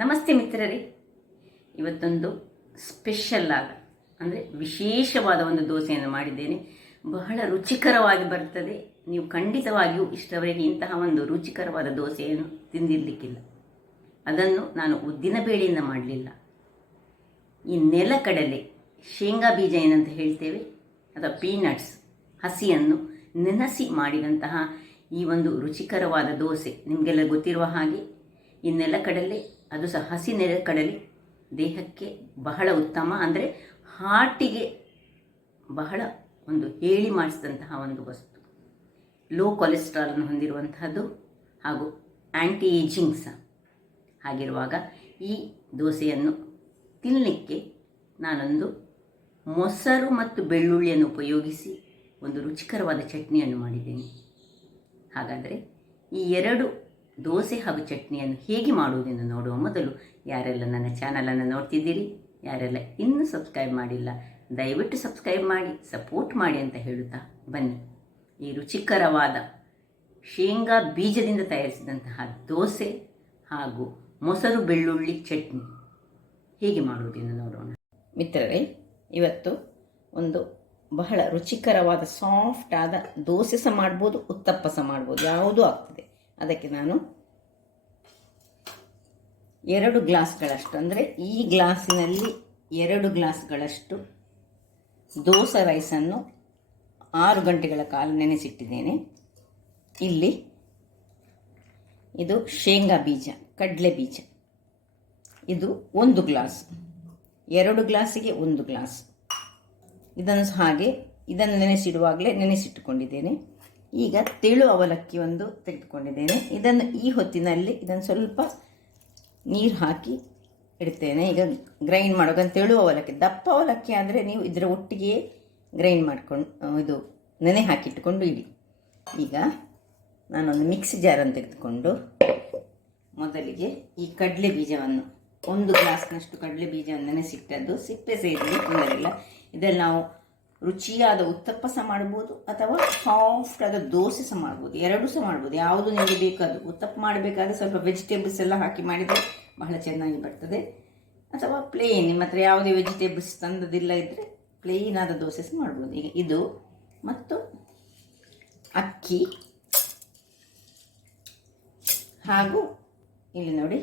ನಮಸ್ತೆ ಮಿತ್ರರೇ, ಇವತ್ತೊಂದು ಸ್ಪೆಷಲ್ ಆದ ಅಂದರೆ ವಿಶೇಷವಾದ ಒಂದು ದೋಸೆಯನ್ನು ಮಾಡಿದ್ದೇನೆ. ಬಹಳ ರುಚಿಕರವಾಗಿ ಬರ್ತದೆ. ನೀವು ಖಂಡಿತವಾಗಿಯೂ ಇಷ್ಟವರೆಗೆ ಇಂತಹ ಒಂದು ರುಚಿಕರವಾದ ದೋಸೆಯನ್ನು ತಿಂದಿರಲಿಕ್ಕಿಲ್ಲ. ಅದನ್ನು ನಾನು ಉದ್ದಿನ ಬೇಳೆಯಿಂದ ಮಾಡಲಿಲ್ಲ. ಈ ನೆಲಕಡಲೆ, ಶೇಂಗಾ ಬೀಜ ಏನಂತ ಹೇಳ್ತೇವೆ, ಅಥವಾ ಪೀನಟ್ಸ್ ಹಸಿಯನ್ನು ನೆನೆಸಿ ಮಾಡಿದಂತಹ ಈ ಒಂದು ರುಚಿಕರವಾದ ದೋಸೆ ನಿಮಗೆಲ್ಲ ಗೊತ್ತಿರುವ ಹಾಗೆ ಈ ನೆಲಕಡಲೆ, ಅದು ಸಹ ಹಸಿ ನೆಲಕಡಲೆ ದೇಹಕ್ಕೆ ಬಹಳ ಉತ್ತಮ. ಅಂದರೆ ಹಾರ್ಟಿಗೆ ಬಹಳ ಒಂದು ಹೇಳಿ ಮಾಡಿಸಿದಂತಹ ಒಂದು ವಸ್ತು. ಲೋ ಕೊಲೆಸ್ಟ್ರಾಲನ್ನು ಹೊಂದಿರುವಂತಹದ್ದು ಹಾಗೂ ಆ್ಯಂಟಿ ಏಜಿಂಗ್ ಸಹ. ಹಾಗಿರುವಾಗ ಈ ದೋಸೆಯನ್ನು ತಿನ್ನಲಿಕ್ಕೆ ನಾನೊಂದು ಮೊಸರು ಮತ್ತು ಬೆಳ್ಳುಳ್ಳಿಯನ್ನು ಉಪಯೋಗಿಸಿ ಒಂದು ರುಚಿಕರವಾದ ಚಟ್ನಿಯನ್ನು ಮಾಡಿದ್ದೇನೆ. ಹಾಗಾದರೆ ಈ ಎರಡು ದೋಸೆ ಹಾಗೂ ಚಟ್ನಿಯನ್ನು ಹೇಗೆ ಮಾಡುವುದೆಂದು ನೋಡುವ ಮೊದಲು, ಯಾರೆಲ್ಲ ನನ್ನ ಚಾನಲನ್ನು ನೋಡ್ತಿದ್ದೀರಿ, ಯಾರೆಲ್ಲ ಇನ್ನೂ ಸಬ್ಸ್ಕ್ರೈಬ್ ಮಾಡಿಲ್ಲ, ದಯವಿಟ್ಟು ಸಬ್ಸ್ಕ್ರೈಬ್ ಮಾಡಿ, ಸಪೋರ್ಟ್ ಮಾಡಿ ಅಂತ ಹೇಳುತ್ತಾ ಬನ್ನಿ ಈ ರುಚಿಕರವಾದ ಶೇಂಗಾ ಬೀಜದಿಂದ ತಯಾರಿಸಿದಂತಹ ದೋಸೆ ಹಾಗೂ ಮೊಸರು ಬೆಳ್ಳುಳ್ಳಿ ಚಟ್ನಿ ಹೇಗೆ ಮಾಡುವುದೆಂದು ನೋಡೋಣ. ಮಿತ್ರರೇ, ಇವತ್ತು ಒಂದು ಬಹಳ ರುಚಿಕರವಾದ ಸಾಫ್ಟ್ ಆದ ದೋಸೆ ಸಹ ಮಾಡ್ಬೋದು, ಉತ್ತಪ್ಪ ಸಹ ಮಾಡ್ಬೋದು, ಯಾವುದೂ ಆಗ್ತದೆ. ಅದಕ್ಕೆ ನಾನು 2 ಗ್ಲಾಸ್ಗಳಷ್ಟು, ಅಂದರೆ ಈ ಗ್ಲಾಸಿನಲ್ಲಿ 2 ಗ್ಲಾಸ್ಗಳಷ್ಟು ದೋಸೆ ರೈಸನ್ನು 6 ಗಂಟೆಗಳ ಕಾಲ ನೆನೆಸಿಟ್ಟಿದ್ದೇನೆ. ಇಲ್ಲಿ ಇದು ಶೇಂಗಾ ಬೀಜ, ಕಡಲೆ ಬೀಜ, ಇದು 1 ಗ್ಲಾಸ್, 2 ಗ್ಲಾಸಿಗೆ 1 ಗ್ಲಾಸ್. ಇದನ್ನು ಹಾಗೆ ಇದನ್ನು ನೆನೆಸಿಡುವಾಗಲೇ ನೆನೆಸಿಟ್ಟುಕೊಂಡಿದ್ದೇನೆ. ಈಗ ತೆಳು ಅವಲಕ್ಕಿ ಒಂದು ತೆಗೆದುಕೊಂಡಿದ್ದೇನೆ. ಇದನ್ನು ಈ ಹೊತ್ತಿನಲ್ಲಿ ಇದನ್ನು ಸ್ವಲ್ಪ ನೀರು ಹಾಕಿ ಇಡ್ತೇನೆ. ಈಗ ಗ್ರೈಂಡ್ ಮಾಡುವಾಗ ತೆಳು ಅವಲಕ್ಕಿ, ದಪ್ಪ ಅವಲಕ್ಕಿ ಆದರೆ ನೀವು ಇದರ ಒಟ್ಟಿಗೆ ಗ್ರೈಂಡ್ ಮಾಡಿಕೊಂಡು ಇದು ನೆನೆ ಹಾಕಿಟ್ಟುಕೊಂಡು ಇಡಿ. ಈಗ ನಾನೊಂದು ಮಿಕ್ಸಿ ಜಾರನ್ನು ತೆಗೆದುಕೊಂಡು ಮೊದಲಿಗೆ ಈ ಕಡಲೆ ಬೀಜವನ್ನು 1 ಗ್ಲಾಸ್ನಷ್ಟು ಕಡಲೆ ಬೀಜವನ್ನು ನೆನೆಸಿಟ್ಟದ್ದು, ಸಿಪ್ಪೆ ಸೇರಿಸಿ ತೊಂದರೆಯಿಲ್ಲ. ಇದರಲ್ಲಿ ನಾವು ರುಚಿಯಾದ ಉತ್ತಪ್ಪ ಸಹ ಮಾಡ್ಬೋದು ಅಥವಾ ಸಾಫ್ಟ್ ಆದ ದೋಸೆ ಸಹ ಮಾಡ್ಬೋದು, ಎರಡೂ ಸಹ ಮಾಡ್ಬೋದು, ಯಾವುದು ನಿಮಗೆ ಬೇಕಾದರೂ. ಉತ್ತಪ್ಪ ಮಾಡಬೇಕಾದ್ರೆ ಸ್ವಲ್ಪ ವೆಜಿಟೇಬಲ್ಸ್ ಎಲ್ಲ ಹಾಕಿ ಮಾಡಿದರೆ ಬಹಳ ಚೆನ್ನಾಗಿ ಬರ್ತದೆ. ಅಥವಾ ಪ್ಲೇನ್, ನಿಮ್ಮ ಹತ್ರ ಯಾವುದೇ ವೆಜಿಟೇಬಲ್ಸ್ ತಂದದಿಲ್ಲ ಇದ್ದರೆ ಪ್ಲೇನ್ ಆದ ದೋಸೆ ಸಹ ಮಾಡ್ಬೋದು. ಈಗ ಇದು ಮತ್ತು ಅಕ್ಕಿ ಹಾಗೂ ಇಲ್ಲಿ ನೋಡಿ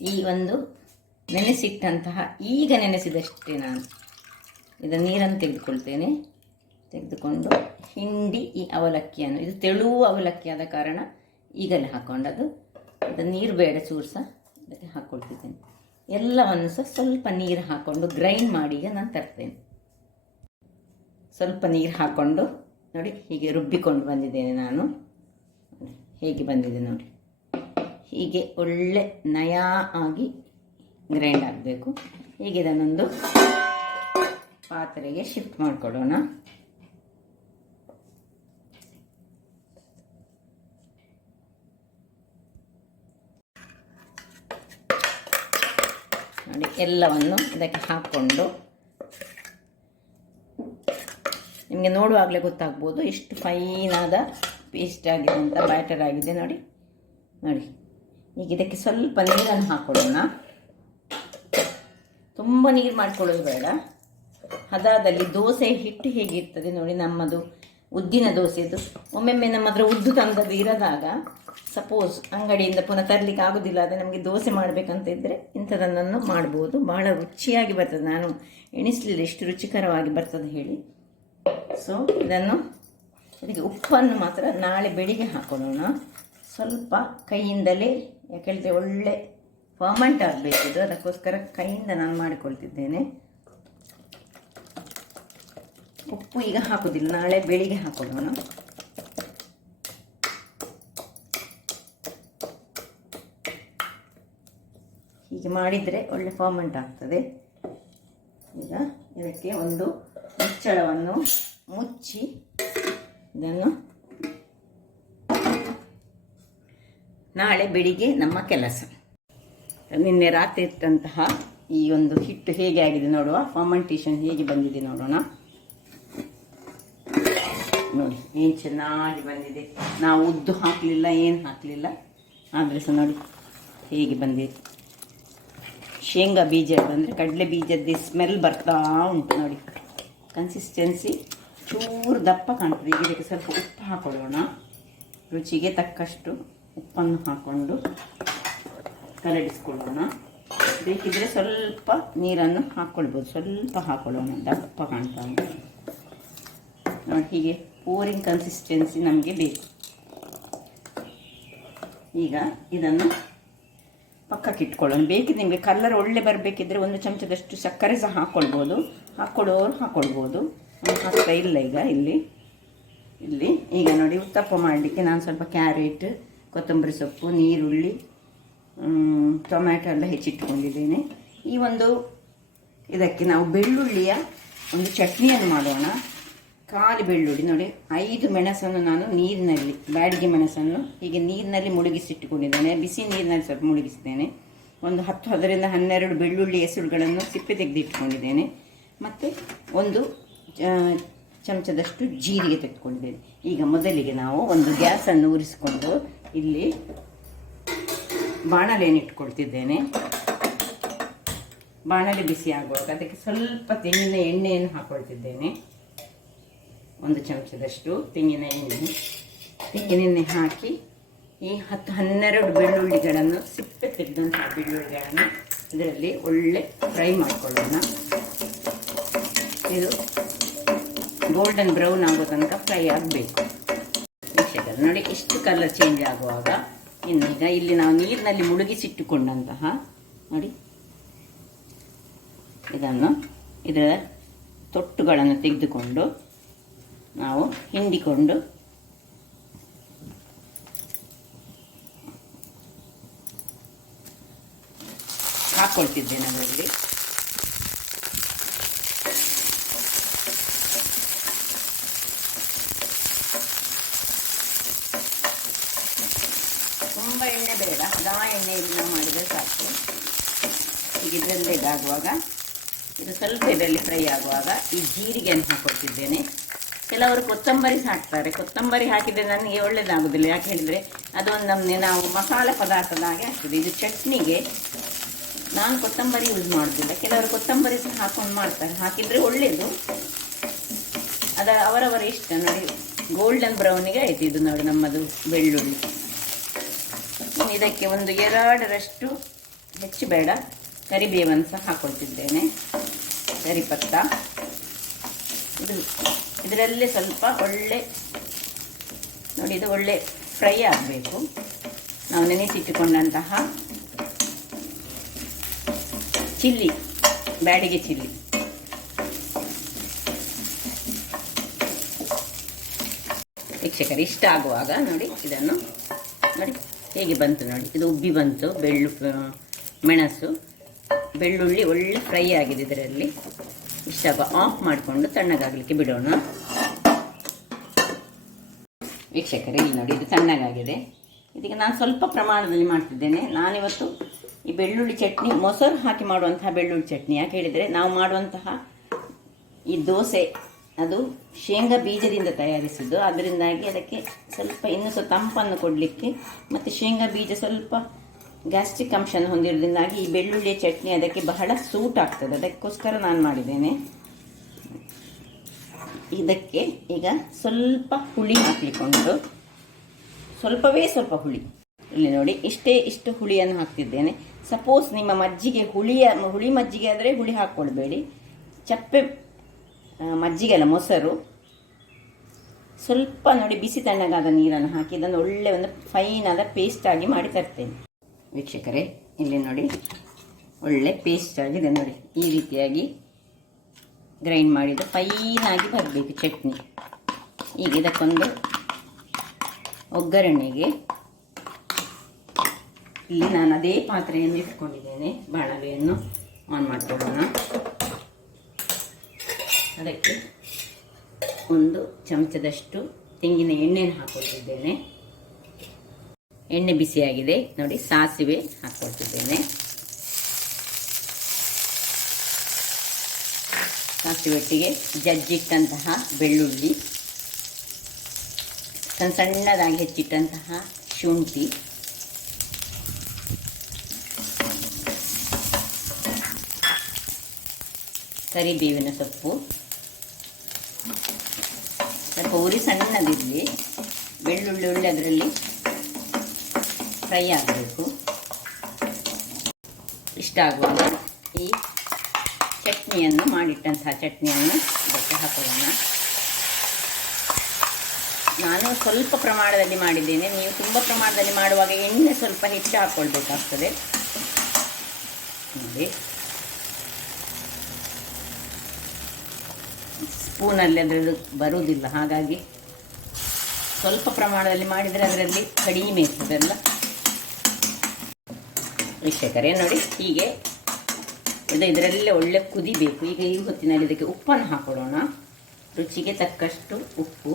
ಈ ಒಂದು ನೆನೆಸಿಟ್ಟಂತಹ, ಈಗ ನೆನೆಸಿದಷ್ಟೇ ನಾನು ಇದನ್ನು ನೀರನ್ನು ತೆಗೆದುಕೊಳ್ತೇನೆ. ತೆಗೆದುಕೊಂಡು ಹಿಂಡಿ ಈ ಅವಲಕ್ಕಿಯನ್ನು, ಇದು ತೆಳುವ ಅವಲಕ್ಕಿ ಆದ ಕಾರಣ ಈಗಲೇ ಹಾಕ್ಕೊಂಡದ್ದು, ಅದು ನೀರು ಬೇಡ ಚೂರು ಸಹ ಅದಕ್ಕೆ ಹಾಕ್ಕೊಳ್ತಿದ್ದೇನೆ. ಎಲ್ಲವನ್ನು ಸಹ ಸ್ವಲ್ಪ ನೀರು ಹಾಕ್ಕೊಂಡು ಗ್ರೈಂಡ್ ಮಾಡಿ ಈಗ ನಾನು ತರ್ತೇನೆ. ಸ್ವಲ್ಪ ನೀರು ಹಾಕ್ಕೊಂಡು ನೋಡಿ ಹೀಗೆ ರುಬ್ಬಿಕೊಂಡು ಬಂದಿದ್ದೇನೆ ನಾನು. ಹೇಗೆ ಬಂದಿದೆ ನೋಡಿ, ಹೀಗೆ ಒಳ್ಳೆ ನಯಾ ಆಗಿ ಗ್ರೈಂಡ್ ಆಗಬೇಕು. ಹೀಗೆ ಇದನ್ನೊಂದು ಪಾತ್ರೆಗೆ ಶಿಫ್ಟ್ ಮಾಡಿಕೊಡೋಣ. ನೋಡಿ ಎಲ್ಲವನ್ನು ಇದಕ್ಕೆ ಹಾಕ್ಕೊಂಡು, ನಿಮಗೆ ನೋಡುವಾಗಲೇ ಗೊತ್ತಾಗ್ಬೋದು ಎಷ್ಟು ಫೈನಾದ ಪೇಸ್ಟ್ ಆಗಿದೆ ಅಂತ, ಬ್ಯಾಟರ್ ಆಗಿದೆ ನೋಡಿ. ನೋಡಿ ಈಗ ಇದಕ್ಕೆ ಸ್ವಲ್ಪ ನೀರನ್ನು ಹಾಕ್ಕೊಳ್ಳೋಣ. ತುಂಬ ನೀರು ಮಾಡ್ಕೊಳ್ಳೋದು ಬೇಡ. ಹದದಲ್ಲಿ ದೋಸೆ ಹಿಟ್ಟು ಹೇಗಿರ್ತದೆ ನೋಡಿ, ನಮ್ಮದು ಉದ್ದಿನ ದೋಸೆದು ಒಮ್ಮೊಮ್ಮೆ ನಮ್ಮ ಹತ್ರ ಉದ್ದು ತಂದದ್ದು ಇರದಾಗ, ಸಪೋಸ್ ಅಂಗಡಿಯಿಂದ ಪುನಃ ತರಲಿಕ್ಕೆ ಆಗೋದಿಲ್ಲ, ಆದರೆ ನಮಗೆ ದೋಸೆ ಮಾಡಬೇಕಂತ ಇದ್ದರೆ ಇಂಥದನ್ನು ಮಾಡ್ಬೋದು. ಭಾಳ ರುಚಿಯಾಗಿ ಬರ್ತದೆ. ನಾನು ಎಣಿಸಲಿಲ್ಲ ಎಷ್ಟು ರುಚಿಕರವಾಗಿ ಬರ್ತದೆ ಹೇಳಿ. ಸೊ ಇದನ್ನು, ಇದಕ್ಕೆ ಉಪ್ಪನ್ನು ಮಾತ್ರ ನಾಳೆ ಬೆಳಿಗ್ಗೆ ಹಾಕೊಳ್ಳೋಣ. ಸ್ವಲ್ಪ ಕೈಯಿಂದಲೇ, ಯಾಕೆಳಿದ್ರೆ ಒಳ್ಳೆ ಫರ್ಮೆಂಟ್ ಆಗಬೇಕಿದು, ಅದಕ್ಕೋಸ್ಕರ ಕೈಯಿಂದ ನಾನು ಮಾಡಿಕೊಳ್ತಿದ್ದೇನೆ. ಉಪ್ಪು ಈಗ ಹಾಕೋದಿಲ್ಲ, ನಾಳೆ ಬೆಳಿಗ್ಗೆ ಹಾಕೊಳ್ಳೋಣ. ಹೀಗೆ ಮಾಡಿದರೆ ಒಳ್ಳೆ ಫರ್ಮೆಂಟ್ ಆಗ್ತದೆ. ಈಗ ಇದಕ್ಕೆ ಒಂದು ಮುಚ್ಚಳವನ್ನು ಮುಚ್ಚಿ ಇದನ್ನು ನಾಳೆ ಬೆಳಿಗ್ಗೆ ನಮ್ಮ ಕೆಲಸ. ನಿನ್ನೆ ರಾತ್ರಿ ಇಟ್ಟಂತಹ ಈ ಒಂದು ಹಿಟ್ಟು ಹೇಗೆ ಆಗಿದೆ ನೋಡುವ, ಫರ್ಮೆಂಟೇಷನ್ ಹೇಗೆ ಬಂದಿದೆ ನೋಡೋಣ. ನೋಡಿ ಏನು ಚೆನ್ನಾಗಿ ಬಂದಿದೆ. ನಾವು ಉದ್ದು ಹಾಕಲಿಲ್ಲ, ಏನು ಹಾಕಲಿಲ್ಲ, ಆದರೆ ಸಹ ನೋಡಿ ಹೇಗೆ ಬಂದಿದೆ. ಶೇಂಗಾ ಬೀಜ ಅಂದರೆ ಕಡಲೆ ಬೀಜದ ಸ್ಮೆಲ್ ಬರ್ತಾ ಉಂಟು ನೋಡಿ. ಕನ್ಸಿಸ್ಟೆನ್ಸಿ ಚೂರು ದಪ್ಪ ಕಾಣ್ತದೆ. ಈಗ ಇದಕ್ಕೆ ಸ್ವಲ್ಪ ಉಪ್ಪು ಹಾಕೊಳ್ಳೋಣ. ರುಚಿಗೆ ತಕ್ಕಷ್ಟು ಉಪ್ಪನ್ನು ಹಾಕ್ಕೊಂಡು ಕರಡಿಸ್ಕೊಳ್ಳೋಣ. ಬೇಕಿದ್ರೆ ಸ್ವಲ್ಪ ನೀರನ್ನು ಹಾಕ್ಕೊಳ್ಬೋದು. ಸ್ವಲ್ಪ ಹಾಕೊಳ್ಳೋಣ, ದಪ್ಪ ಕಾಣ್ತಾ ಉಂಟು ನೋಡಿ. ಹೀಗೆ ಪೂರಿಂಗ್ ಕನ್ಸಿಸ್ಟೆನ್ಸಿ ನಮಗೆ ಬೇಕು. ಈಗ ಇದನ್ನು ಪಕ್ಕಕ್ಕೆ ಇಟ್ಕೊಳ್ಳೋಣ. ಬೇಕಿದ್ರೆ ನಿಮಗೆ ಕಲರ್ ಒಳ್ಳೆ ಬರಬೇಕಿದ್ರೆ 1 ಚಮಚದಷ್ಟು ಸಕ್ಕರೆ ಸಹ ಹಾಕ್ಕೊಳ್ಬೋದು. ಹಾಕ್ಕೊಳ್ಳೋರು ಹಾಕ್ಕೊಳ್ಬೋದು. ಹಾಕ್ತಾ ಇಲ್ಲ ಈಗ ಇಲ್ಲಿ ಈಗ ನೋಡಿ, ಉತ್ತಪ್ಪ ಮಾಡಲಿಕ್ಕೆ ನಾನು ಸ್ವಲ್ಪ ಕ್ಯಾರೆಟ್, ಕೊತ್ತಂಬರಿ ಸೊಪ್ಪು, ನೀರುಳ್ಳಿ, ಟೊಮ್ಯಾಟೊ ಎಲ್ಲ ಹೆಚ್ಚಿಟ್ಕೊಂಡಿದ್ದೇನೆ. ಈ ಒಂದು ಇದಕ್ಕೆ ನಾವು ಬೆಳ್ಳುಳ್ಳಿಯ ಒಂದು ಚಟ್ನಿಯನ್ನು ಮಾಡೋಣ. ಕಾಲು ಬೆಳ್ಳುಳ್ಳಿ ನೋಡಿ, 5 ಮೆಣಸನ್ನು ನಾನು ನೀರಿನಲ್ಲಿ, ಬ್ಯಾಡಿಗೆ ಮೆಣಸನ್ನು ಹೀಗೆ ನೀರಿನಲ್ಲಿ ಮುಳುಗಿಸಿಟ್ಟುಕೊಂಡಿದ್ದೇನೆ. ಬಿಸಿ ನೀರಿನಲ್ಲಿ ಸ್ವಲ್ಪ ಮುಳುಗಿಸಿದ್ದೇನೆ. ಒಂದು 10-12 ಬೆಳ್ಳುಳ್ಳಿ ಎಸಳುಗಳನ್ನು ಸಿಪ್ಪೆ ತೆಗೆದಿಟ್ಟುಕೊಂಡಿದ್ದೇನೆ. ಮತ್ತು 1 ಚಮಚದಷ್ಟು ಜೀರಿಗೆ ತೆಗೆದುಕೊಂಡಿದ್ದೇನೆ. ಈಗ ಮೊದಲಿಗೆ ನಾವು ಒಂದು ಗ್ಯಾಸನ್ನು ಉರಿಸಿಕೊಂಡು ಇಲ್ಲಿ ಬಾಣಲೆಯನ್ನು ಇಟ್ಕೊಳ್ತಿದ್ದೇನೆ. ಬಾಣಲೆ ಬಿಸಿ ಆಗುವಾಗ ಅದಕ್ಕೆ ಸ್ವಲ್ಪ ತೆಂಗಿನ ಎಣ್ಣೆಯನ್ನು ಹಾಕ್ಕೊಳ್ತಿದ್ದೇನೆ. 1 ಚಮಚದಷ್ಟು ತೆಂಗಿನ ಎಣ್ಣೆ ಹಾಕಿ ಈ 10-12 ಬೆಳ್ಳುಳ್ಳಿಗಳನ್ನು, ಸಿಪ್ಪೆ ತೆಗೆದಂತಹ ಬೆಳ್ಳುಳ್ಳಿಗಳನ್ನು ಇದರಲ್ಲಿ ಒಳ್ಳೆ ಫ್ರೈ ಮಾಡಿಕೊಳ್ಳೋಣ. ಇದು ಗೋಲ್ಡನ್ ಬ್ರೌನ್ ಆಗೋ ತನಕ ಫ್ರೈ ಆಗಬೇಕು. ವೀಕ್ಷಕರು ನೋಡಿ, ಇಷ್ಟು ಕಲರ್ ಚೇಂಜ್ ಆಗುವಾಗ ಇನ್ನೀಗ ಇಲ್ಲಿ ನಾವು ನೀರಿನಲ್ಲಿ ಮುಳುಗಿಸಿಟ್ಟುಕೊಂಡಂತಹ ನೋಡಿ ಇದರ ತೊಟ್ಟುಗಳನ್ನು ತೆಗೆದುಕೊಂಡು ನಾವು ಹಿಂಡಿಕೊಂಡು ಹಾಕ್ಕೊಳ್ತಿದ್ದೇನೆ. ಅದರಲ್ಲಿ ತುಂಬ ಎಣ್ಣೆ ಬೇಡ, ಅದಾ ಎಣ್ಣೆಯಲ್ಲಿ ನಾವು ಮಾಡಿದರೆ ಸಾಕು. ಈಗ ಇದರಲ್ಲೇ ಇದಾಗುವಾಗ ಇದು ಸ್ವಲ್ಪ ಇದರಲ್ಲಿ ಫ್ರೈ ಆಗುವಾಗ ಈ ಜೀರಿಗೆಯನ್ನು ಹಾಕ್ಕೊಳ್ತಿದ್ದೇನೆ. ಕೆಲವರು ಕೊತ್ತಂಬರಿ ಹಾಕ್ತಾರೆ. ಕೊತ್ತಂಬರಿ ಹಾಕಿದರೆ ನನಗೆ ಒಳ್ಳೆಯದಾಗೋದಿಲ್ಲ. ಯಾಕೆ ಹೇಳಿದರೆ ಅದೊಂದು ನಮ್ಮನೆ ನಾವು ಮಸಾಲೆ ಪದಾರ್ಥದ ಹಾಗೆ ಆಗ್ತದೆ. ಇದು ಚಟ್ನಿಗೆ ನಾನು ಕೊತ್ತಂಬರಿ ಯೂಸ್ ಮಾಡೋದಿಲ್ಲ. ಕೆಲವರು ಕೊತ್ತಂಬರಿ ಸಹ ಹಾಕೊಂಡು ಮಾಡ್ತಾರೆ. ಹಾಕಿದರೆ ಒಳ್ಳೆಯದು, ಅವರವರ ಇಷ್ಟ ನೋಡಿ. ಗೋಲ್ಡನ್ ಬ್ರೌನಿಗೆ ಆಯಿತು ಇದು ನೋಡಿ ನಮ್ಮದು ಬೆಳ್ಳುಳ್ಳಿ. ಇದಕ್ಕೆ 1-2ರಷ್ಟು, ಹೆಚ್ಚು ಬೇಡ, ಕರಿಬೇವನ್ನು ಸಹ ಹಾಕ್ಕೊಳ್ತಿದ್ದೇನೆ. ಕರಿಪತ್ತ ಇದರಲ್ಲೇ ಸ್ವಲ್ಪ ಒಳ್ಳೆ ನೋಡಿ, ಇದು ಒಳ್ಳೆ ಫ್ರೈ ಆಗಬೇಕು. ನಾವು ನೆನೆಸಿಟ್ಟುಕೊಂಡಂತಹ ಚಿಲ್ಲಿ, ಬ್ಯಾಡಿಗೆ ಚಿಲ್ಲಿ ವೀಕ್ಷಕರು ಇಷ್ಟ ಆಗುವಾಗ ನೋಡಿ, ಇದನ್ನು ನೋಡಿ ಹೇಗೆ ಬಂತು ನೋಡಿ, ಇದು ಉಬ್ಬಿ ಬಂತು. ಮೆಣಸು, ಬೆಳ್ಳುಳ್ಳಿ ಒಳ್ಳೆ ಫ್ರೈ ಆಗಿದೆ. ಇದರಲ್ಲಿ ಇಷ್ಟ ಆಫ್ ಮಾಡಿಕೊಂಡು ತಣ್ಣಗಾಗಲಿಕ್ಕೆ ಬಿಡೋಣ. ವೀಕ್ಷಕರೇ ಇಲ್ಲಿ ನೋಡಿ, ಇದು ತಣ್ಣಗಾಗಿದೆ. ಇದಕ್ಕೆ ನಾನು ಸ್ವಲ್ಪ ಪ್ರಮಾಣದಲ್ಲಿ ಮಾಡ್ತಿದ್ದೇನೆ. ನಾನಿವತ್ತು ಈ ಬೆಳ್ಳುಳ್ಳಿ ಚಟ್ನಿ ಮೊಸರು ಹಾಕಿ ಮಾಡುವಂತಹ ಬೆಳ್ಳುಳ್ಳಿ ಚಟ್ನಿ. ಯಾಕೆ ಹೇಳಿದರೆ ನಾವು ಮಾಡುವಂತಹ ಈ ದೋಸೆ ಅದು ಶೇಂಗಾ ಬೀಜದಿಂದ ತಯಾರಿಸಿದ್ದು. ಅದರಿಂದಾಗಿ ಅದಕ್ಕೆ ಸ್ವಲ್ಪ ಇನ್ನೂ ಸ್ವಲ್ಪ ತಂಪನ್ನು ಕೊಡಲಿಕ್ಕೆ ಮತ್ತು ಶೇಂಗಾ ಬೀಜ ಸ್ವಲ್ಪ ಗ್ಯಾಸ್ಟ್ರಿಕ್ ಅಂಶನ ಹೊಂದಿರೋದ್ರಿಂದಾಗಿ ಈ ಬೆಳ್ಳುಳ್ಳಿ ಚಟ್ನಿ ಅದಕ್ಕೆ ಬಹಳ ಸೂಟ್ ಆಗ್ತದೆ. ಅದಕ್ಕೋಸ್ಕರ ನಾನು ಮಾಡಿದ್ದೇನೆ. ಇದಕ್ಕೆ ಈಗ ಸ್ವಲ್ಪ ಹುಳಿ ಹಾಕಲಿಕ್ಕೊಂಡು, ಸ್ವಲ್ಪವೇ ಸ್ವಲ್ಪ ಹುಳಿ, ಇಲ್ಲಿ ನೋಡಿ ಇಷ್ಟು ಹುಳಿಯನ್ನು ಹಾಕ್ತಿದ್ದೇನೆ. ಸಪೋಸ್ ನಿಮ್ಮ ಮಜ್ಜಿಗೆ ಹುಳಿ ಮಜ್ಜಿಗೆ ಆದರೆ ಹುಳಿ ಹಾಕ್ಕೊಳ್ಬೇಡಿ. ಚಪ್ಪೆ ಮಜ್ಜಿಗೆ ಅಲ್ಲ, ಮೊಸರು ಸ್ವಲ್ಪ ನೋಡಿ ಬಿಸಿ ತಣ್ಣಗಾದ ನೀರನ್ನು ಹಾಕಿ ಇದನ್ನು ಒಳ್ಳೆ ಒಂದು ಫೈನಾದ ಪೇಸ್ಟಾಗಿ ಮಾಡಿ ತರ್ತೇನೆ. ವೀಕ್ಷಕರೇ ಇಲ್ಲಿ ನೋಡಿ, ಒಳ್ಳೆ ಪೇಸ್ಟ್ ಆಗಿದೆ ನೋಡಿ. ಈ ರೀತಿಯಾಗಿ ಗ್ರೈಂಡ್ ಮಾಡಿದ್ದು ಫೈನಾಗಿ ಬರಬೇಕು ಚಟ್ನಿ. ಈಗ ಇದಕ್ಕೊಂದು ಒಗ್ಗರಣೆಗೆ ಇಲ್ಲಿ ನಾನು ಅದೇ ಪಾತ್ರೆಯನ್ನು ಇಟ್ಕೊಂಡಿದ್ದೇನೆ. ಬಾಣಲೆಯನ್ನು ಆನ್ ಮಾಡಿಕೊಳ್ಳೋಣ. ಅದಕ್ಕೆ 1 ಚಮಚದಷ್ಟು ತೆಂಗಿನ ಎಣ್ಣೆಯನ್ನು ಹಾಕ್ಕೊಳ್ತಿದ್ದೇನೆ. ಎಣ್ಣೆ ಬಿಸಿಯಾಗಿದೆ ನೋಡಿ. ಸಾಸಿವೆ ಹಾಕ್ಕೊಳ್ತಿದ್ದೇನೆ. ಸಾಸಿವೆ ಒಟ್ಟಿಗೆ ಜಜ್ಜಿಟ್ಟಂತಹ ಬೆಳ್ಳುಳ್ಳಿ, ಸಣ್ಣದಾಗಿ ಹೆಚ್ಚಿಟ್ಟಂತಹ ಶುಂಠಿ, ಕರಿಬೇವಿನ ಸೊಪ್ಪು, ಸ್ವಲ್ಪ ಉರಿ ಸಣ್ಣದಿರಲಿ. ಬೆಳ್ಳುಳ್ಳಿ ಅದರಲ್ಲಿ ಫ್ರೈ ಆಗಬೇಕು. ಇಷ್ಟ ಆಗುವಾಗ ಈ ಚಟ್ನಿಯನ್ನು ಮಾಡಿಟ್ಟಂತಹ ಚಟ್ನಿಯನ್ನು ಇದಕ್ಕೆ ಹಾಕೊಳ್ಳೋಣ. ನಾನು ಸ್ವಲ್ಪ ಪ್ರಮಾಣದಲ್ಲಿ ಮಾಡಿದ್ದೇನೆ. ನೀವು ತುಂಬ ಪ್ರಮಾಣದಲ್ಲಿ ಮಾಡುವಾಗ ಎಣ್ಣೆ ಸ್ವಲ್ಪ ಹೆಚ್ಚು ಹಾಕ್ಕೊಳ್ಬೇಕಾಗ್ತದೆ ನೋಡಿ. ಸ್ಪೂನಲ್ಲಿ ಅದರದ್ದು ಬರುವುದಿಲ್ಲ, ಹಾಗಾಗಿ ಸ್ವಲ್ಪ ಪ್ರಮಾಣದಲ್ಲಿ ಮಾಡಿದರೆ ಅದರಲ್ಲಿ ಕಡಿಮೆ ಇರ್ತದಲ್ಲ. ವೀಕ್ಷಕರೇ ನೋಡಿ, ಹೀಗೆ ಇದರಲ್ಲೇ ಒಳ್ಳೆ ಕುದಿಬೇಕು. ಈಗ ಈ ಹೊತ್ತಿನಲ್ಲಿ ಇದಕ್ಕೆ ಉಪ್ಪನ್ನು ಹಾಕೊಳ್ಳೋಣ. ರುಚಿಗೆ ತಕ್ಕಷ್ಟು ಉಪ್ಪು,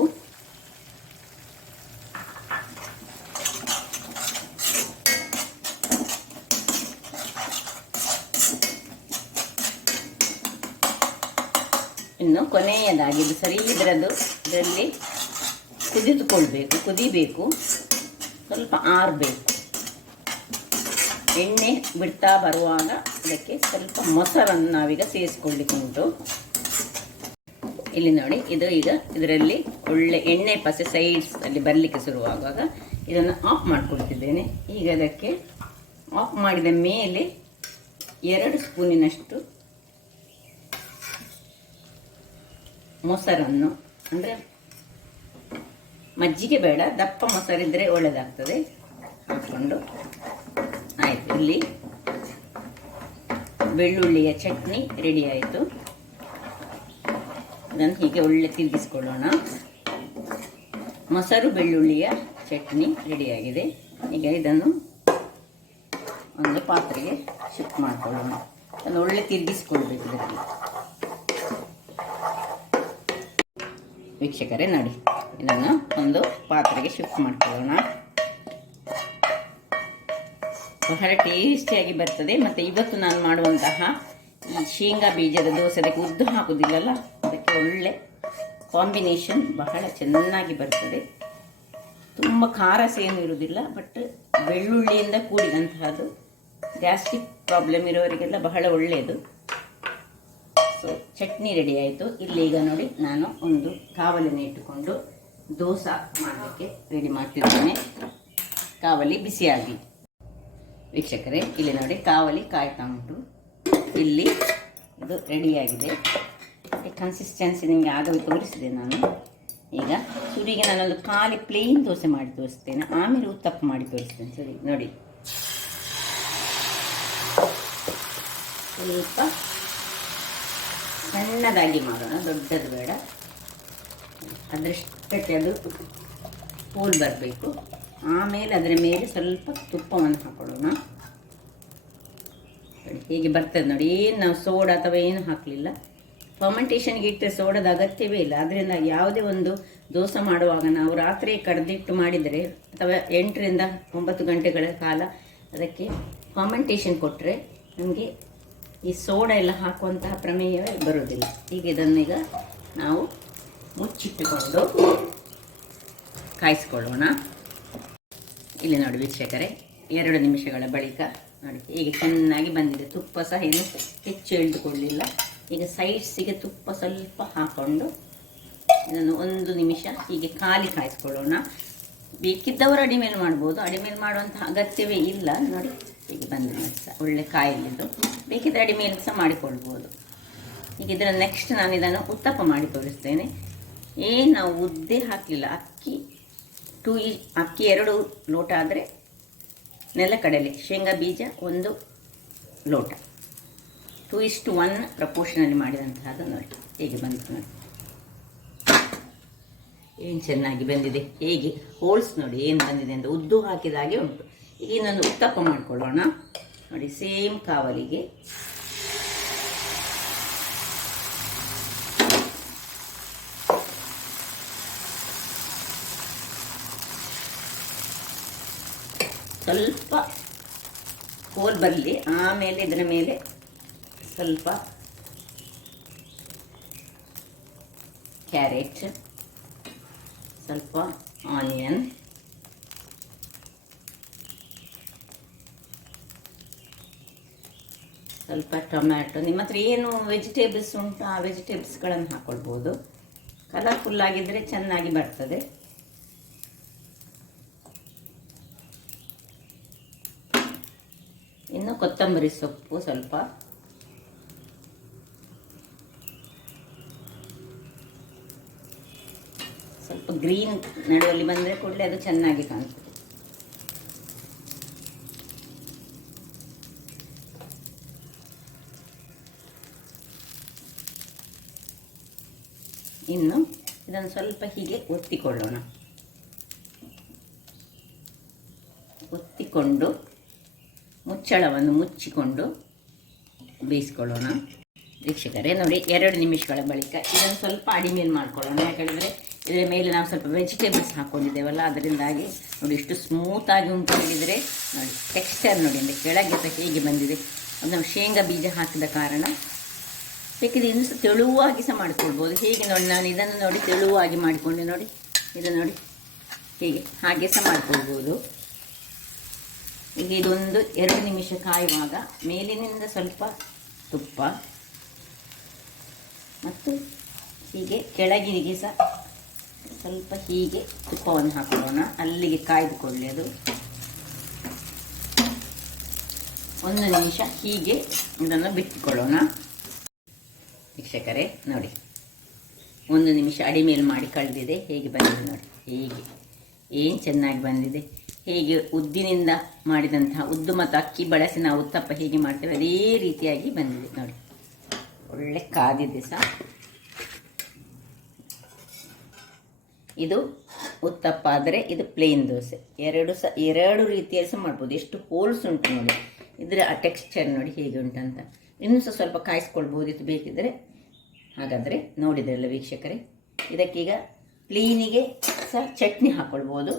ಇನ್ನು ಕೊನೆಯದಾಗಿ ಇದು ಸರಿ ಇದರಲ್ಲಿ ಕುದಿಬೇಕು, ಸ್ವಲ್ಪ ಆರಬೇಕು. ಎಣ್ಣೆ ಬಿಡ್ತಾ ಬರುವಾಗ ಅದಕ್ಕೆ ಸ್ವಲ್ಪ ಮೊಸರನ್ನು ನಾವೀಗ ಸೇರಿಸ್ಕೊಳ್ಳಿಕ್ಕೆ ಉಂಟು. ಇಲ್ಲಿ ನೋಡಿ, ಇದು ಈಗ ಇದರಲ್ಲಿ ಒಳ್ಳೆ ಎಣ್ಣೆ ಪಸೆ ಸೈಡ್ಸಲ್ಲಿ ಬರಲಿಕ್ಕೆ ಶುರುವಾಗುವಾಗ ಇದನ್ನು ಆಫ್ ಮಾಡ್ಕೊಳ್ತಿದ್ದೇನೆ. ಈಗ ಅದಕ್ಕೆ ಆಫ್ ಮಾಡಿದ ಮೇಲೆ 2 ಸ್ಪೂನಿನಷ್ಟು ಮೊಸರನ್ನು, ಅಂದರೆ ಮಜ್ಜಿಗೆ ಬೇಡ, ದಪ್ಪ ಮೊಸರಿದ್ದರೆ ಒಳ್ಳೆಯದಾಗ್ತದೆ, ಹಾಕ್ಕೊಂಡು ಆಯಿತು. ಇಲ್ಲಿ ಬೆಳ್ಳುಳ್ಳಿಯ ಚಟ್ನಿ ರೆಡಿ ಆಯಿತು. ಇದನ್ನು ಹೀಗೆ ಒಳ್ಳೆ ತಿರುಗಿಸ್ಕೊಳ್ಳೋಣ. ಮೊಸರು ಬೆಳ್ಳುಳ್ಳಿಯ ಚಟ್ನಿ ರೆಡಿಯಾಗಿದೆ. ಈಗ ಇದನ್ನು ಒಂದು ಪಾತ್ರೆಗೆ ಶಿಫ್ಟ್ ಮಾಡಿಕೊಳ್ಳೋಣ. ಅದನ್ನು ಒಳ್ಳೆ ತಿರುಗಿಸ್ಕೊಳ್ಬೇಕು ಇದರಲ್ಲಿ. ವೀಕ್ಷಕರೇ ನೋಡಿ, ಇದನ್ನು ಒಂದು ಪಾತ್ರೆಗೆ ಶಿಫ್ಟ್ ಮಾಡ್ಕೊಳ್ಳೋಣ. ಬಹಳ ಟೇಸ್ಟಿಯಾಗಿ ಬರ್ತದೆ. ಮತ್ತು ಇವತ್ತು ನಾನು ಮಾಡುವಂತಹ ಈ ಶೇಂಗಾ ಬೀಜದ ದೋಸೆ, ಅದಕ್ಕೆ ಉದ್ದು ಹಾಕುವುದಿಲ್ಲಲ್ಲ, ಅದಕ್ಕೆ ಒಳ್ಳೆ ಕಾಂಬಿನೇಷನ್ ಬಹಳ ಚೆನ್ನಾಗಿ ಬರ್ತದೆ. ತುಂಬ ಖಾರ ಸೇನು ಇರುವುದಿಲ್ಲ, ಬಟ್ ಬೆಳ್ಳುಳ್ಳಿಯಿಂದ ಕೂಡಿದಂತಹದ್ದು ಗ್ಯಾಸ್ಟ್ರಿಕ್ ಪ್ರಾಬ್ಲಮ್ ಇರೋರಿಗೆಲ್ಲ ಬಹಳ ಒಳ್ಳೆಯದು. ಸೊ ಚಟ್ನಿ ರೆಡಿ ಆಯಿತು. ಇಲ್ಲಿ ಈಗ ನೋಡಿ, ನಾನು ಒಂದು ಕಾವಲಿನ ಇಟ್ಟುಕೊಂಡು ದೋಸೆ ಮಾಡಲಿಕ್ಕೆ ರೆಡಿ ಮಾಡ್ತಿದ್ದೇನೆ. ಕಾವಲಿ ಬಿಸಿಯಾಗಿ. ವೀಕ್ಷಕರೇ ಇಲ್ಲಿ ನೋಡಿ, ಕಾವಲಿ ಕಾಯ್ತಾ ಉಂಟು. ಇಲ್ಲಿ ಇದು ರೆಡಿಯಾಗಿದೆ. ಕನ್ಸಿಸ್ಟೆನ್ಸಿ ನಿಮಗೆ ಆಗಲೇ ತೋರಿಸಿದೆ ನಾನು. ಈಗ ಸುರಿಗೆ ನಾನೊಂದು ಖಾಲಿ ಪ್ಲೇನ್ ದೋಸೆ ಮಾಡಿ ತೋರಿಸ್ತೇನೆ, ಆಮೇಲೆ ಉತ್ತಪ್ಪ ಮಾಡಿ ತೋರಿಸ್ತೇನೆ. ಸರಿ ನೋಡಿ, ಸ್ವಲ್ಪ ಸಣ್ಣದಾಗಿ ಮಾಡೋಣ, ದೊಡ್ಡದು ಬೇಡ. ಅದರಷ್ಟಕ್ಕೆ ಅದು ಹೋಲ್ ಬರಬೇಕು. ಆಮೇಲೆ ಅದರ ಮೇಲೆ ಸ್ವಲ್ಪ ತುಪ್ಪವನ್ನು ಹಾಕೊಳ್ಳೋಣ. ಹೇಗೆ ಬರ್ತದೆ ನೋಡಿ. ಏನು ನಾವು ಸೋಡಾ ಅಥವಾ ಏನು ಹಾಕಲಿಲ್ಲ. ಫರ್ಮೆಂಟೇಷನ್ಗೆ ಇಟ್ಟರೆ ಸೋಡಾದ ಅಗತ್ಯವೇ ಇಲ್ಲ. ಅದರಿಂದ ಯಾವುದೇ ಒಂದು ದೋಸೆ ಮಾಡುವಾಗ ನಾವು ರಾತ್ರಿ ಕಡ್ದಿಟ್ಟು ಮಾಡಿದರೆ ಅಥವಾ 8 ರಿಂದ 9 ಗಂಟೆಗಳ ಕಾಲ ಅದಕ್ಕೆ ಫರ್ಮೆಂಟೇಷನ್ ಕೊಟ್ಟರೆ ನಮಗೆ ಈ ಸೋಡಾ ಎಲ್ಲ ಹಾಕುವಂತಹ ಪ್ರಮೇಯವೇ ಬರೋದಿಲ್ಲ. ಈಗ ಇದನ್ನೀಗ ನಾವು ಮುಚ್ಚಿಟ್ಟುಕೊಂಡು ಕಾಯಿಸ್ಕೊಳ್ಳೋಣ. ಇಲ್ಲಿ ನೋಡಿ ವೀಕ್ಷಕರೇ, 2 ನಿಮಿಷಗಳ ಬಳಿಕ ನೋಡಿ ಹೀಗೆ ಚೆನ್ನಾಗಿ ಬಂದಿದೆ. ತುಪ್ಪ ಸಹ ಏನು ಹೆಚ್ಚು ಎಳೆದುಕೊಳ್ಳಿಲ್ಲ. ಈಗ ಸೈಡ್ಸಿಗೆ ತುಪ್ಪ ಸ್ವಲ್ಪ ಹಾಕ್ಕೊಂಡು ಇದನ್ನು 1 ನಿಮಿಷ ಹೀಗೆ ಖಾಲಿ ಕಾಯಿಸ್ಕೊಳ್ಳೋಣ. ಬೇಕಿದ್ದವರು ಅಡಿಮೇಲೆ ಮಾಡ್ಬೋದು, ಅಡಿಮೇಲೆ ಮಾಡುವಂತಹ ಅಗತ್ಯವೇ ಇಲ್ಲ. ನೋಡಿ ಹೀಗೆ ಬಂದಿದೆ, ಒಳ್ಳೆ ಕಾಯಿಲಿದ್ದು. ಬೇಕಿದ್ದರೆ ಅಡಿಮೇಲೆ ಸಹ ಮಾಡಿಕೊಳ್ಬೋದು. ಈಗ ಇದರ ನೆಕ್ಸ್ಟ್ ನಾನು ಇದನ್ನು ಉತ್ತಪ್ಪ ಮಾಡಿ ತೋರಿಸ್ತೇನೆ. ನಾವು ಉದ್ದೆ ಹಾಕಲಿಲ್ಲ. ಅಕ್ಕಿ 2 ಲೋಟ ಆದರೆ ನೆಲಕಡಲೆ ಶೇಂಗಾ ಬೀಜ 1 ಲೋಟ, 2:1 ಪ್ರಪೋರ್ಷನಲ್ಲಿ ಮಾಡಿದಂತಹದ್ದು. ನೋಡಿ ಹೇಗೆ ಬಂತು ನೋಡಿ, ಏನು ಚೆನ್ನಾಗಿ ಬಂದಿದೆ. ಹೇಗೆ ಹೋಲ್ಸ್ ನೋಡಿ ಏನು ಬಂದಿದೆ ಅಂತ, ಉದ್ದು ಹಾಕಿದ ಹಾಗೆ ಉಂಟು. ಈಗ ಇನ್ನೊಂದು ಉತ್ತಪ್ಪ ಮಾಡಿಕೊಳ್ಳೋಣ. ನೋಡಿ ಸೇಮ್ ಕಾವಲಿಗೆ ಸ್ವಲ್ಪ ಹೋಲ್ ಬರಲಿ. ಆಮೇಲೆ ಇದರ ಮೇಲೆ ಸ್ವಲ್ಪ ಕ್ಯಾರೆಟ್, ಸ್ವಲ್ಪ ಆನಿಯನ್, ಸ್ವಲ್ಪ ಟೊಮ್ಯಾಟೊ, ನಿಮ್ಮ ಹತ್ರ ಏನು ವೆಜಿಟೇಬಲ್ಸ್ ಉಂಟು ಆ ವೆಜಿಟೇಬಲ್ಸ್ಗಳನ್ನು ಹಾಕ್ಕೊಳ್ಬೋದು. ಕಲರ್ಫುಲ್ ಆಗಿದ್ದರೆ ಚೆನ್ನಾಗಿ ಬರ್ತದೆ. ಇನ್ನು ಕೊತ್ತಂಬರಿ ಸೊಪ್ಪು ಸ್ವಲ್ಪ, ಸ್ವಲ್ಪ ಗ್ರೀನ್ ನಡುವಲ್ಲಿ ಬಂದರೆ ಕೂಡಲೇ ಅದು ಚೆನ್ನಾಗಿ ಕಾಣ್ತದೆ. ಇನ್ನು ಇದನ್ನು ಸ್ವಲ್ಪ ಹೀಗೆ ಒತ್ತಿಕೊಳ್ಳೋಣ. ಒತ್ತಿಕೊಂಡು ಮುಚ್ಚಳವನ್ನು ಮುಚ್ಚಿಕೊಂಡು ಬೇಯಿಸ್ಕೊಳ್ಳೋಣ. ವೀಕ್ಷಕರೇ ನೋಡಿ, 2 ನಿಮಿಷಗಳ ಬಳಿಕ ಇದನ್ನು ಸ್ವಲ್ಪ ಅಡಿಮೇಲೆ ಮಾಡ್ಕೊಳ್ಳೋಣ. ಯಾಕಂದರೆ ಇದರ ಮೇಲೆ ನಾವು ಸ್ವಲ್ಪ ವೆಜಿಟೇಬಲ್ಸ್ ಹಾಕ್ಕೊಂಡಿದ್ದೇವಲ್ಲ, ಅದರಿಂದಾಗಿ ನೋಡಿ ಇಷ್ಟು ಸ್ಮೂತಾಗಿ ಉಂಟು. ಹೇಳಿದರೆ ನೋಡಿ ಟೆಕ್ಸ್ಚರ್ ನೋಡಿ, ಅಂದರೆ ಕೆಳಗೆ ಸಹ ಹೇಗೆ ಬಂದಿದೆ. ಅದು ನಾವು ಶೇಂಗಾ ಬೀಜ ಹಾಕಿದ ಕಾರಣ. ಬೇಕಿದ್ರೆ ಇನ್ನೂ ಸಹ ತೆಳುವಾಗಿ ಸಹ ಮಾಡ್ಕೊಳ್ಬೋದು. ಹೇಗೆ ನೋಡಿ, ನಾನು ಇದನ್ನು ನೋಡಿ ತೆಳುವಾಗಿ ಮಾಡಿಕೊಂಡೆ ನೋಡಿ, ಇದನ್ನು ನೋಡಿ ಹೀಗೆ ಹಾಗೆ ಸಹ ಮಾಡ್ಕೊಳ್ಬೋದು. ಈಗ ಇದೊಂದು 2 ನಿಮಿಷ ಕಾಯುವಾಗ ಮೇಲಿನಿಂದ ಸ್ವಲ್ಪ ತುಪ್ಪ ಮತ್ತು ಹೀಗೆ ಕೆಳಗಿನಿಗೆ ಸಹ ಸ್ವಲ್ಪ ಹೀಗೆ ತುಪ್ಪವನ್ನು ಹಾಕೊಳ್ಳೋಣ. ಅಲ್ಲಿಗೆ ಕಾಯ್ದುಕೊಳ್ಳಿ. ಅದು 1 ನಿಮಿಷ ಹೀಗೆ ಇದನ್ನು ಬಿಟ್ಟುಕೊಳ್ಳೋಣ. ವೀಕ್ಷಕರೇ ನೋಡಿ, 1 ನಿಮಿಷ ಅಡಿಮೇಲೆ ಮಾಡಿ ಕಳೆದಿದೆ. ಹೇಗೆ ಬಂದಿದೆ ನೋಡಿ, ಹೇಗೆ ಏನು ಚೆನ್ನಾಗಿ ಬಂದಿದೆ. ಹೇಗೆ ಉದ್ದಿನಿಂದ ಮಾಡಿದಂತಹ ಉದ್ದು ಮತ್ತು ಅಕ್ಕಿ ಬಳಸಿ ನಾವು ಉತ್ತಪ್ಪ ಹೇಗೆ ಮಾಡ್ತೇವೆ ಅದೇ ರೀತಿಯಾಗಿ ಬಂದಿದೆ ನೋಡಿ. ಒಳ್ಳೆ ಕಾದಿದೆ ಸಹ. ಇದು ಉತ್ತಪ್ಪ ಆದರೆ ಇದು ಪ್ಲೇನ್ ದೋಸೆ. ಎರಡು ರೀತಿಯಲ್ಲಿ ಸಹ ಮಾಡ್ಬೋದು. ಎಷ್ಟು ಹೋಲ್ಸ್ ಉಂಟು ನೋಡಿ, ಇದರ ಆ ಟೆಕ್ಸ್ಚರ್ ನೋಡಿ ಹೇಗೆ ಉಂಟಂತ. ಇನ್ನೂ ಸಹ ಸ್ವಲ್ಪ ಕಾಯಿಸ್ಕೊಳ್ಬೋದಿತ್ತು ಬೇಕಿದ್ದರೆ. ಹಾಗಾದರೆ ನೋಡಿದ್ರಲ್ಲ ವೀಕ್ಷಕರೇ, ಇದಕ್ಕೀಗ ಪ್ಲೀನಿಗೆ ಸಹ ಚಟ್ನಿ ಹಾಕ್ಕೊಳ್ಬೋದು.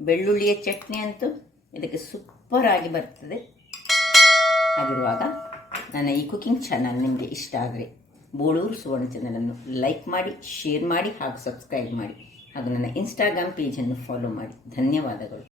ಬೆಳ್ಳುಳ್ಳಿಯ ಚಟ್ನಿ ಅಂತೂ ಇದಕ್ಕೆ ಸೂಪರ್ ಆಗಿ ಬರ್ತದೆ. ಹಾಗಿರುವಾಗ ನನ್ನ ಈ ಕುಕಿಂಗ್ ಚಾನಲ್ ನಿಮಗೆ ಇಷ್ಟ ಆದರೆ ಬೋಳೂರು ಸುವರ್ಣ ಚಾನಲನ್ನು ಲೈಕ್ ಮಾಡಿ, ಶೇರ್ ಮಾಡಿ ಹಾಗೂ ಸಬ್ಸ್ಕ್ರೈಬ್ ಮಾಡಿ. ಹಾಗೂ ನನ್ನ ಇನ್ಸ್ಟಾಗ್ರಾಮ್ ಪೇಜನ್ನು ಫಾಲೋ ಮಾಡಿ. ಧನ್ಯವಾದಗಳು.